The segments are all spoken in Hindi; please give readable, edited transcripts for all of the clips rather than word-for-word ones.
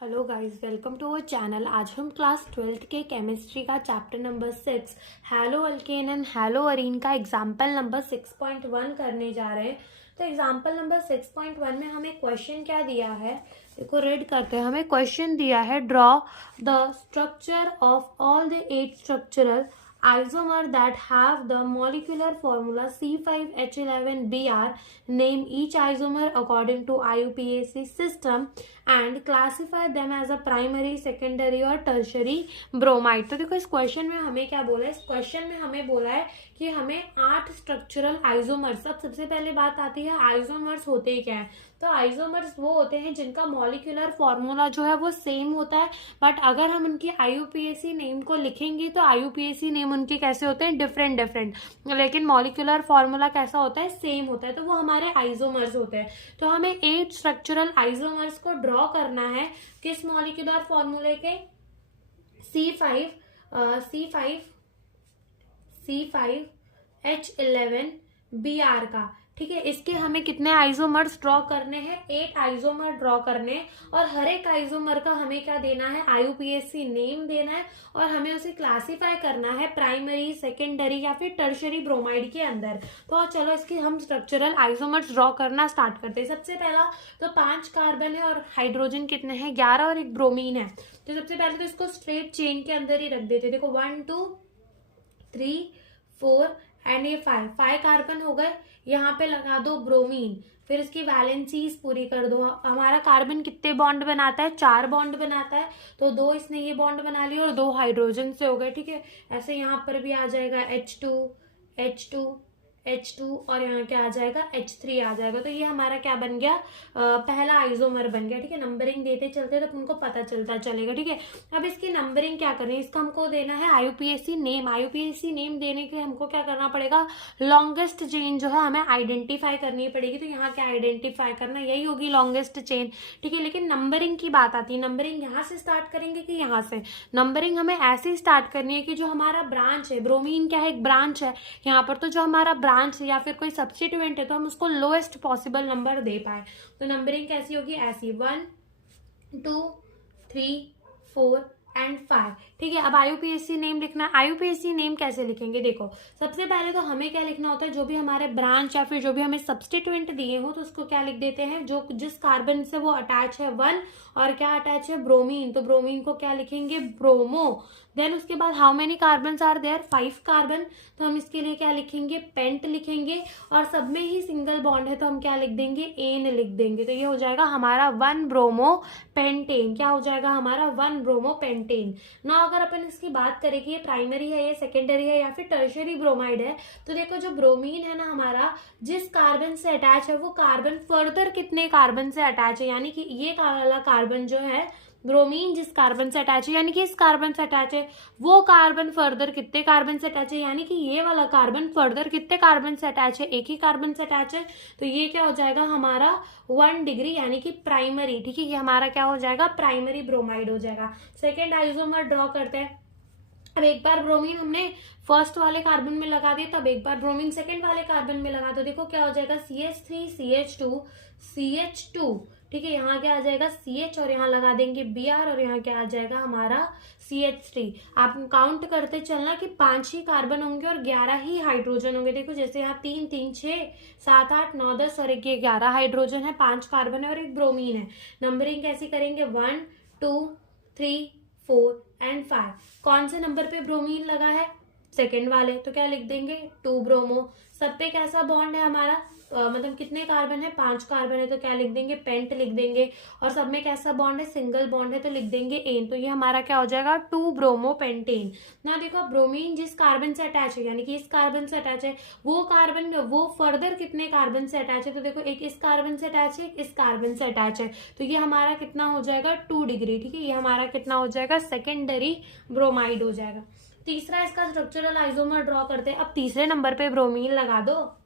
Hello guys, welcome to our channel. आज हम क्लास 12th के केमिस्ट्री का chapter number 6 halo alkane and halo arene का एग्जाम्पल नंबर 6.1 करने जा रहे हैं। तो एग्जाम्पल नंबर 6.1 में हमें क्वेश्चन क्या दिया है, देखो रीड करते हैं। हमें क्वेश्चन दिया है, draw the structure of all the 8 structural isomer that have the molecular formula C5H11Br. Name each isomer according to IUPAC system and classify them as a primary, secondary और tertiary bromide। तो देखो इस क्वेश्चन में हमें क्या बोला है, इस क्वेश्चन में हमें बोला है कि हमें 8 स्ट्रक्चरल आइसोमर्स। अब सबसे पहले बात आती है आइसोमर्स होते क्या है। तो आइसोमर्स वो होते हैं जिनका मॉलिक्यूलर फॉर्मूला जो है वो सेम होता है, बट अगर हम उनकी आईयूपीएसी नेम को लिखेंगे तो आईयूपीएसी नेम उनके कैसे होते हैं, डिफरेंट, लेकिन मॉलिक्यूलर फॉर्मूला कैसा होता है, सेम होता है। तो वो हमारे आइसोमर्स होते हैं। तो हमें 8 स्ट्रक्चरल आइसोमर्स को ड्रॉ करना है किस मॉलिक्यूलर फॉर्मूले के, C5H11Br का। ठीक है, इसके हमें कितने आइसोमर्स ड्रॉ करने हैं, 8 आइसोमर ड्रॉ करने हैं। और हर एक आइसोमर का हमें क्या देना है, आईयूपीएसी नेम देना है और हमें उसे क्लासिफाई करना है प्राइमरी, सेकेंडरी या फिर टर्शियरी ब्रोमाइड के अंदर। तो चलो इसकी हम स्ट्रक्चरल आइसोमर्स ड्रॉ करना स्टार्ट करते हैं। सबसे पहला तो 5 कार्बन है और हाइड्रोजन कितने हैं, 11 और एक ब्रोमीन है। तो सबसे पहले तो इसको स्ट्रेट चेन के अंदर ही रख देते हैं। देखो 1 2 3 4 एंड ये 5 कार्बन हो गए। यहाँ पे लगा दो ब्रोमीन, फिर इसकी वैलेंसीज पूरी कर दो। हमारा कार्बन कितने बॉन्ड बनाता है, 4 बॉन्ड बनाता है। तो 2 इसने ये बॉन्ड बना लिए और 2 हाइड्रोजन से हो गए। ठीक है, ऐसे यहाँ पर भी आ जाएगा H2 और यहाँ क्या आ जाएगा, H3 आ जाएगा। तो ये हमारा क्या बन गया, पहला आइसोमर बन गया। ठीक है, नंबरिंग देते चलते तो उनको पता चलता चलेगा। ठीक है, अब इसकी नंबरिंग क्या करनी है, इसका हमको देना है आईयूपीएसी नेम। आईयूपीएसी नेम देने के लिए हमको क्या करना पड़ेगा, लॉन्गेस्ट चेन जो है हमें आइडेंटिफाई करनी पड़ेगी। तो यहाँ क्या आइडेंटिफाई करना, यही होगी लॉन्गेस्ट चेन। ठीक है, लेकिन नंबरिंग की बात आती है, नंबरिंग यहाँ से स्टार्ट करेंगे कि यहाँ से। नंबरिंग हमें ऐसे स्टार्ट करनी है कि जो हमारा ब्रांच है, ब्रोमीन क्या है, एक ब्रांच है यहाँ पर। तो जो हमारा ब्रांच या फिर कोई सब्स्टिट्यूएंट है तो हम उसको लोएस्ट पॉसिबल नंबर दे पाए। तो नंबरिंग कैसी होगी, ऐसी 1 2 3 4 एंड 5। ठीक है, अब आईयूपीएसी नेम लिखना है। आईयूपीएसी नेम कैसे लिखेंगे, देखो सबसे पहले तो हमें क्या लिखना होता है, जो भी हमारे ब्रांच या फिर जो भी हमें सब्स्टिट्यूएंट दिए हो तो उसको क्या लिख देते हैं, जो जिस कार्बन से वो अटैच है 1 और क्या अटैच है, ब्रोमीन। तो ब्रोमीन को क्या लिखेंगे, ब्रोमो। देन उसके बाद how many carbon are there, 5 carbon. तो हम इसके लिए क्या लिखेंगे, पेंट लिखेंगे। और सब में ही सिंगल बॉन्ड है तो हम क्या लिख देंगे, एन लिख देंगे। तो ये हो जाएगा हमारा 1 ब्रोमो पेंटेन। क्या हो जाएगा हमारा, 1 ब्रोमो पेंटेन ना। अगर अपन इसकी बात करें कि ये प्राइमरी है, ये सेकेंडरी है या फिर टर्शियरी ब्रोमाइड है, तो देखो जो ब्रोमीन है ना हमारा, जिस कार्बन से अटैच है वो कार्बन फर्दर कितने कार्बन से अटैच है, यानी कि ये वाला कार्बन जो है, ब्रोमीन जिस कार्बन से अटैच है यानी कि इस कार्बन से अटैच है, वो कार्बन फर्दर कितने कार्बन से अटैच है, यानी कि ये वाला कार्बन फर्दर कितने कार्बन से अटैच है, एक ही कार्बन से अटैच है। तो ये क्या हो जाएगा हमारा 1 डिग्री यानी कि प्राइमरी। ठीक है, ये हमारा क्या हो जाएगा, प्राइमरी ब्रोमाइड हो जाएगा। सेकेंड आइसोमर ड्रॉ करते हैं। अब एक बार ब्रोमीन हमने फर्स्ट वाले कार्बन में लगा दिया, तब एक बार ब्रोमीन सेकेंड वाले कार्बन में लगा दो। देखो क्या हो जाएगा, CH3CH2। ठीक है, यहाँ क्या आ जाएगा CH और यहाँ लगा देंगे Br और यहाँ क्या आ जाएगा हमारा CH3। आप काउंट करते चलना कि 5 ही कार्बन होंगे और 11 ही हाइड्रोजन होंगे। देखो जैसे यहाँ 3 3 6 7 8 9 10 और एक ये 11 हाइड्रोजन है, 5 कार्बन है और एक ब्रोमीन है। नंबरिंग कैसी करेंगे, 1 2 3 4 एंड 5। कौन से नंबर पे ब्रोमीन लगा है, सेकेंड वाले, तो क्या लिख देंगे, 2 ब्रोमो। सब पे कैसा बॉन्ड है हमारा, मतलब कितने कार्बन है, 5 कार्बन है, तो क्या लिख देंगे, पेंट लिख देंगे। और सब में कैसा बॉन्ड है, सिंगल बॉन्ड है, तो लिख देंगे एन। तो ये हमारा क्या हो जाएगा, 2 ब्रोमो पेंटेन ना। देखो ब्रोमीन जिस कार्बन से अटैच है यानी कि इस कार्बन से अटैच है, वो कार्बन वो फर्दर कितने कार्बन से अटैच है, तो देखो एक इस कार्बन से अटैच है, एक इस कार्बन से अटैच है। तो ये हमारा कितना हो जाएगा, 2 डिग्री। ठीक है, ये हमारा कितना हो जाएगा, सेकेंडरी ब्रोमाइड हो जाएगा। तीसरा इसका स्ट्रक्चरल आइसोमर ड्रॉ करते हैं। अब तीसरे नंबर पे ब्रोमीन लगा दो।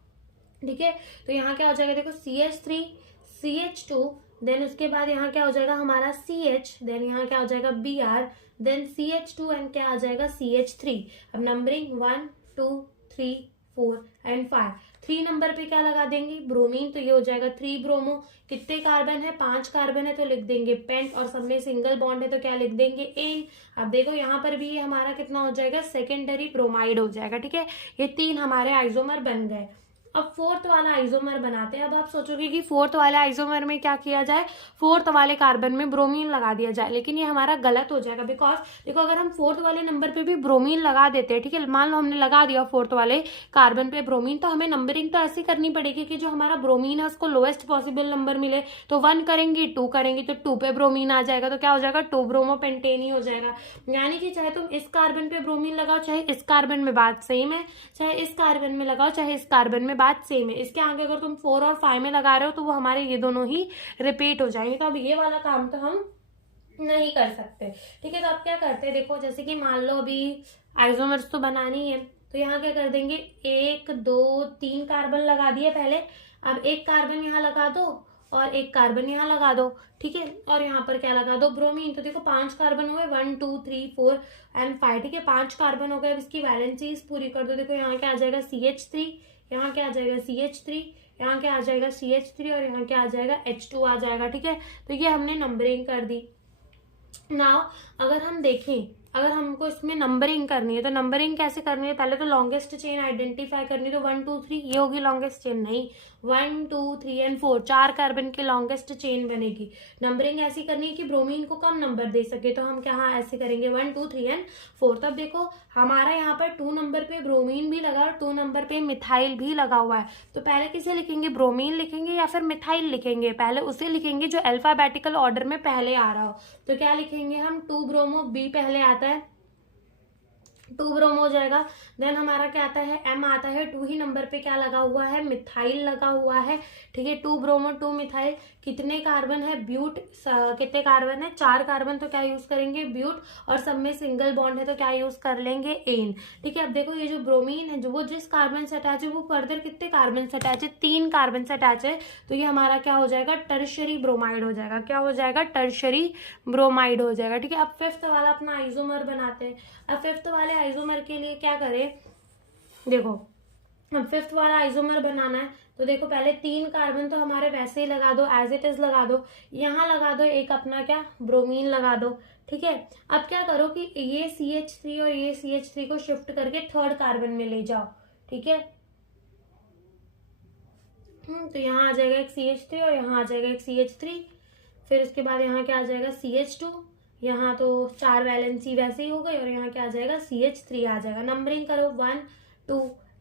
ठीक है, तो यहाँ क्या हो जाएगा, देखो CH3CH2, देन उसके बाद यहाँ क्या हो जाएगा हमारा CH, देन यहाँ क्या हो जाएगा Br, देन CH2 एंड क्या आ जाएगा CH3। अब नंबरिंग 1 2 3 4 एंड 5। 3 नंबर पे क्या लगा देंगे, ब्रोमीन, तो ये हो जाएगा 3 ब्रोमो। कितने कार्बन है, 5 कार्बन है तो लिख देंगे पेंट, और सब में सिंगल बॉन्ड है तो क्या लिख देंगे, एन। अब देखो यहाँ पर भी ये हमारा कितना हो जाएगा, सेकेंडरी ब्रोमाइड हो जाएगा। ठीक है, ये 3 हमारे आइसोमर बन गए। अब फोर्थ वाला आइसोमर बनाते हैं। अब आप सोचोगे कि फोर्थ वाले आइसोमर में क्या किया जाए, फोर्थ वाले कार्बन में ब्रोमीन लगा दिया जाए, लेकिन ये हमारा गलत हो जाएगा। बिकॉज देखो, अगर हम फोर्थ वाले नंबर पे भी ब्रोमीन लगा देते हैं, ठीक है, मान लो हमने लगा दिया फोर्थ वाले कार्बन पे ब्रोमीन, तो हमें नंबरिंग तो ऐसी करनी पड़ेगी कि जो हमारा ब्रोमीन है उसको लोएस्ट पॉसिबल नंबर मिले। तो 1 करेंगी, 2 करेंगी तो 2 पे ब्रोमीन आ जाएगा, तो क्या हो जाएगा, 2 ब्रोमो पेंटेन ही हो जाएगा। यानी कि चाहे तुम इस कार्बन पे ब्रोमीन लगाओ, चाहे इस कार्बन में बात सेम है, चाहे इस कार्बन में लगाओ, चाहे इस कार्बन में बात सेम है, इसके आगे अगर तुम 4 और 5 में लगा रहे हो तो वो हमारे ये दोनों ही रिपीट हो जाएंगे। तो अब ये वाला काम तो हम नहीं कर सकते। ठीक है, तो आप क्या करते हैं, देखो जैसे कि मान लो अभी आइसोमर्स तो बनानी है, तो यहाँ क्या कर देंगे, 1 2 3 कार्बन लगा दिए पहले। अब एक कार्बन यहाँ लगा दो और एक कार्बन यहाँ लगा दो। ठीक है, और यहाँ पर क्या लगा दो, ब्रोमीन। तो देखो 5 कार्बन हो गए, 1 2 3 4 एंड 5। ठीक है, 5 कार्बन हो गए। अब इसकी वैलेंसीज पूरी कर दो। देखो यहाँ क्या आ जाएगा, CH3, यहाँ क्या आ जाएगा, CH3, यहाँ क्या आ जाएगा, CH3, और यहाँ क्या आ जाएगा, H2 आ जाएगा। ठीक है, तो ये हमने नंबरिंग कर दी। नाउ अगर हम देखें, अगर हमको इसमें नंबरिंग करनी है तो नंबरिंग कैसे करनी है, पहले तो लॉन्गेस्ट चेन आइडेंटिफाई करनी है। तो 1 2 3 ये होगी लॉन्गेस्ट चेन, नहीं, 1 2 3 एंड 4 4 कार्बन की लॉन्गेस्ट चेन बनेगी। नंबरिंग ऐसी करनी है कि ब्रोमीन को कम नंबर दे सके, तो हम क्या, हाँ ऐसे करेंगे 1 2 3 एंड 4। तब देखो हमारा यहाँ पर 2 नंबर पे ब्रोमीन भी लगा और 2 नंबर पे मिथाइल भी लगा हुआ है। तो पहले किसे लिखेंगे, ब्रोमीन लिखेंगे या फिर मिथाइल लिखेंगे, पहले उसे लिखेंगे जो अल्फाबेटिकल ऑर्डर में पहले आ रहा हो। तो क्या लिखेंगे हम, 2 ब्रोमो, बी पहले आता है, 2 ब्रोमो हो जाएगा। देन हमारा क्या आता है, एम आता है। 2 ही नंबर पे क्या लगा हुआ है, मिथाइल लगा हुआ है। ठीक है, 2 ब्रोमो 2 मिथाइल। कितने कार्बन है, ब्यूट, कितने कार्बन है, 4 कार्बन, तो क्या यूज करेंगे, ब्यूट, और सब में सिंगल बॉन्ड है तो क्या यूज कर लेंगे, एन। ठीक है, अब देखो ये जो ब्रोमीन है, जो वो जिस कार्बन से अटैच है वो फर्दर कितने कार्बन से अटैच है, 3 कार्बन से अटैच है। तो ये हमारा क्या हो जाएगा, टर्शरी ब्रोमाइड हो जाएगा। क्या हो जाएगा, टर्शरी ब्रोमाइड हो जाएगा। ठीक है, अब फिफ्थ वाला अपना आइसोमर बनाते हैं। अब फिफ्थ वाले आइसोमर के लिए क्या करें, देखो अब फिफ्थ वाला आइसोमर बनाना है तो देखो पहले 3 कार्बन तो हमारे वैसे ही लगा दो, एज इट इज लगा दो। यहाँ लगा दो एक अपना क्या, ब्रोमीन लगा दो। ठीक है, अब क्या करो कि ये CH3 और ये CH3 को शिफ्ट करके 3rd कार्बन में ले जाओ। ठीक है, तो यहाँ आ जाएगा एक CH3 और यहाँ आ जाएगा एक CH3। फिर उसके बाद यहाँ क्या आ जाएगा, CH2। यहाँ तो 4 वैलेंसी वैसे ही हो गई, और यहाँ क्या आ जाएगा, CH3 आ जाएगा। नंबरिंग करो, 1 2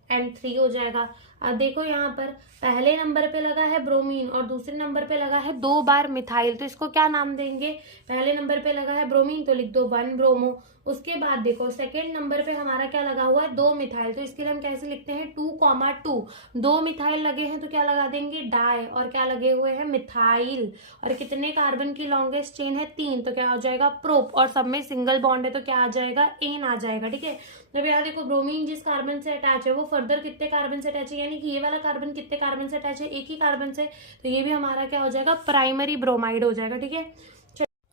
एंड 3 हो जाएगा। अब देखो यहाँ पर पहले नंबर पे लगा है ब्रोमीन और दूसरे नंबर पे लगा है 2 बार मिथाइल, तो इसको क्या नाम देंगे, पहले नंबर पे लगा है ब्रोमीन तो लिख दो 1 ब्रोमो। उसके बाद देखो सेकेंड नंबर पे हमारा क्या लगा हुआ है, 2 मिथाइल, तो इसके लिए हम कैसे लिखते हैं, 2,2। 2 मिथाइल लगे हैं तो क्या लगा देंगे, डाई, और क्या लगे हुए हैं, मिथाइल। और कितने कार्बन की लॉन्गेस्ट चेन है, 3, तो क्या हो जाएगा, प्रोप, और सब में सिंगल बॉन्ड है तो क्या आ जाएगा, एन आ जाएगा। ठीक है, जब यहाँ देखो ब्रोमीन जिस कार्बन से अटैच है वो फर्दर कितने कार्बन से अटैच है, यानी कि ये वाला कार्बन कितने कार्बन से अटैच है, एक ही कार्बन से, तो ये भी हमारा क्या हो जाएगा, प्राइमरी ब्रोमाइड हो जाएगा। ठीक है,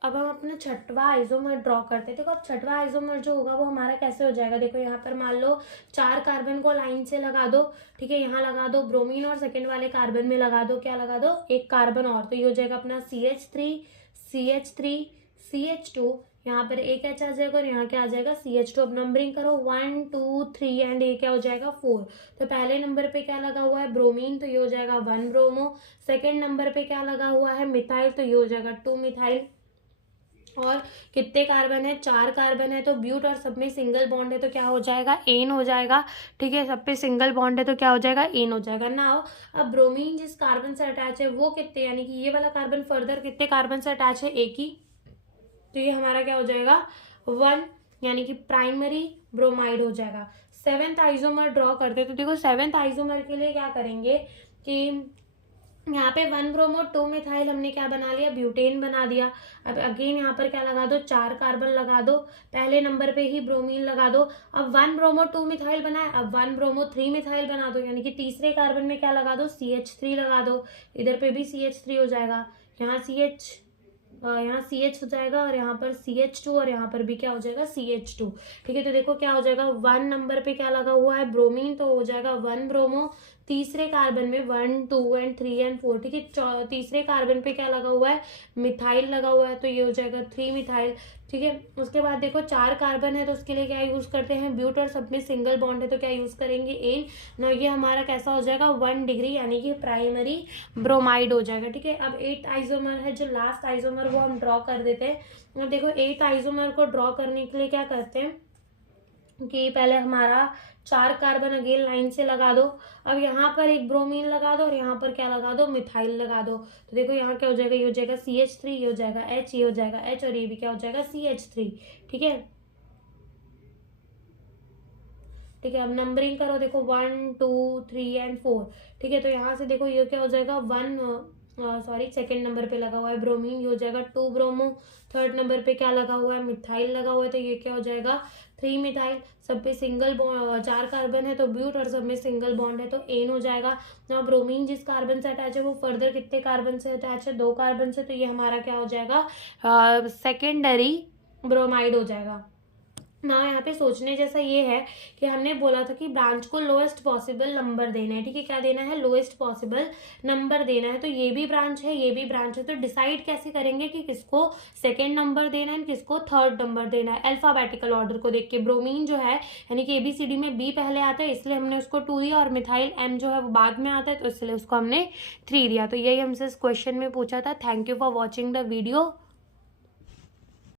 अब हम अपना छठवां आइसोमर ड्रॉ करते हैं। देखो अब छठवां आइसोमर जो होगा वो हमारा कैसे हो जाएगा, देखो यहाँ पर मान लो 4 कार्बन को लाइन से लगा दो। ठीक है, यहाँ लगा दो ब्रोमीन और सेकंड वाले कार्बन में लगा दो, क्या लगा दो, एक कार्बन और, तो ये हो जाएगा अपना CH3 CH3 CH2। यहाँ पर एक H आ जाएगा और यहाँ क्या आ जाएगा, CH2। अब नंबरिंग करो, 1 2 3 एंड ये क्या हो जाएगा, 4। तो पहले नंबर पे क्या लगा हुआ है, ब्रोमीन, तो ये हो जाएगा 1 ब्रोमो। सेकेंड नंबर पे क्या लगा हुआ है, मिथाइल, तो ये हो जाएगा 2 मिथाइल। और कितने कार्बन है, 4 कार्बन है, तो ब्यूट, और सब में सिंगल बॉन्ड है तो क्या हो जाएगा, एन हो जाएगा। ठीक है, सब पे सिंगल बॉन्ड है तो क्या हो जाएगा, एन हो जाएगा। नाउ अब ब्रोमीन जिस कार्बन से अटैच है वो कितने, यानी कि ये वाला कार्बन फर्दर कितने कार्बन से अटैच है, एक ही, तो ये हमारा क्या हो जाएगा, 1, यानी कि प्राइमरी ब्रोमाइड हो जाएगा। 7th आइसोमर ड्रॉ करते, तो देखो 7th आइसोमर के लिए क्या करेंगे कि यहाँ पे 1 ब्रोमो 2 मिथाइल हमने क्या बना लिया, ब्यूटेन बना दिया। अब अगेन यहाँ पर क्या लगा दो, 4 कार्बन लगा दो, पहले नंबर पे ही ब्रोमीन लगा दो। अब 1 ब्रोमो 2 मिथाइल बना है, अब 1 ब्रोमो 3 मिथाइल बना दो, यानी कि तीसरे कार्बन में क्या लगा दो, CH3 लगा दो। इधर पे भी CH3 हो जाएगा, यहाँ CH हो जाएगा, और यहाँ पर CH2, और यहाँ पर भी क्या हो जाएगा, CH2। ठीक है, तो देखो क्या हो जाएगा, 1 नंबर पे क्या लगा हुआ है, ब्रोमीन, तो हो जाएगा 1 ब्रोमो। तीसरे कार्बन में 1 2 एंड 3 एंड 4, ठीक है। तीसरे कार्बन पे क्या लगा हुआ है, मिथाइल लगा हुआ है, तो ये हो जाएगा 3 मिथाइल, ठीक है। उसके बाद देखो 4 कार्बन है तो उसके लिए क्या यूज करते हैं, ब्यूट, और सब में सिंगल बॉन्ड है तो क्या यूज करेंगे, एन ना। ये हमारा कैसा हो जाएगा 1 डिग्री, यानी कि प्राइमरी ब्रोमाइड हो जाएगा, ठीक है। अब 8th आइसोमर है, जो लास्ट आइसोमर, वो हम ड्रॉ कर देते हैं। और देखो 8th आइसोमर को ड्रॉ करने के लिए क्या करते हैं कि पहले हमारा 4 कार्बन अगेन लाइन से लगा दो, अब यहाँ पर एक ब्रोमीन लगा दो और यहाँ पर क्या लगा दो, मिथाइल लगा दो। तो देखो यहाँ क्या हो जाएगा, ये हो जाएगा CH3, ये हो जाएगा H, ये हो जाएगा H, और ये भी क्या हो जाएगा CH3, ठीक है। ठीक है, अब नंबरिंग करो, देखो 1 2 3 एंड 4, ठीक है। तो यहाँ से देखो ये क्या हो जाएगा 2nd नंबर पे लगा हुआ है ब्रोमीन, ये हो जाएगा 2 ब्रोमो। 3rd नंबर पे क्या लगा हुआ है, मिथाइल लगा हुआ है, तो ये क्या हो जाएगा 3 मिथाइल। सब पे सिंगल 4 कार्बन है तो ब्यूट, और सब में सिंगल बॉन्ड है तो एन हो जाएगा। now ब्रोमीन जिस कार्बन से अटैच है वो फर्दर कितने कार्बन से अटैच है, 2 कार्बन से, तो ये हमारा क्या हो जाएगा सेकेंडरी ब्रोमाइड हो जाएगा ना। यहाँ पे सोचने जैसा ये है कि हमने बोला था कि ब्रांच को लोएस्ट पॉसिबल नंबर देना है, ठीक है। क्या देना है, लोएस्ट पॉसिबल नंबर देना है। तो ये भी ब्रांच है, ये भी ब्रांच है, तो डिसाइड कैसे करेंगे कि किसको 2nd नंबर देना है, किसको 3rd नंबर देना है। अल्फाबेटिकल ऑर्डर को देख के, ब्रोमीन जो है यानी कि ABCD में B पहले आता है इसलिए हमने उसको 2 दिया, और मिथाइल M जो है वो बाद में आता है तो इसलिए उसको हमने 3 दिया। तो यही हमसे इस क्वेश्चन में पूछा था। Thank you for watching the video.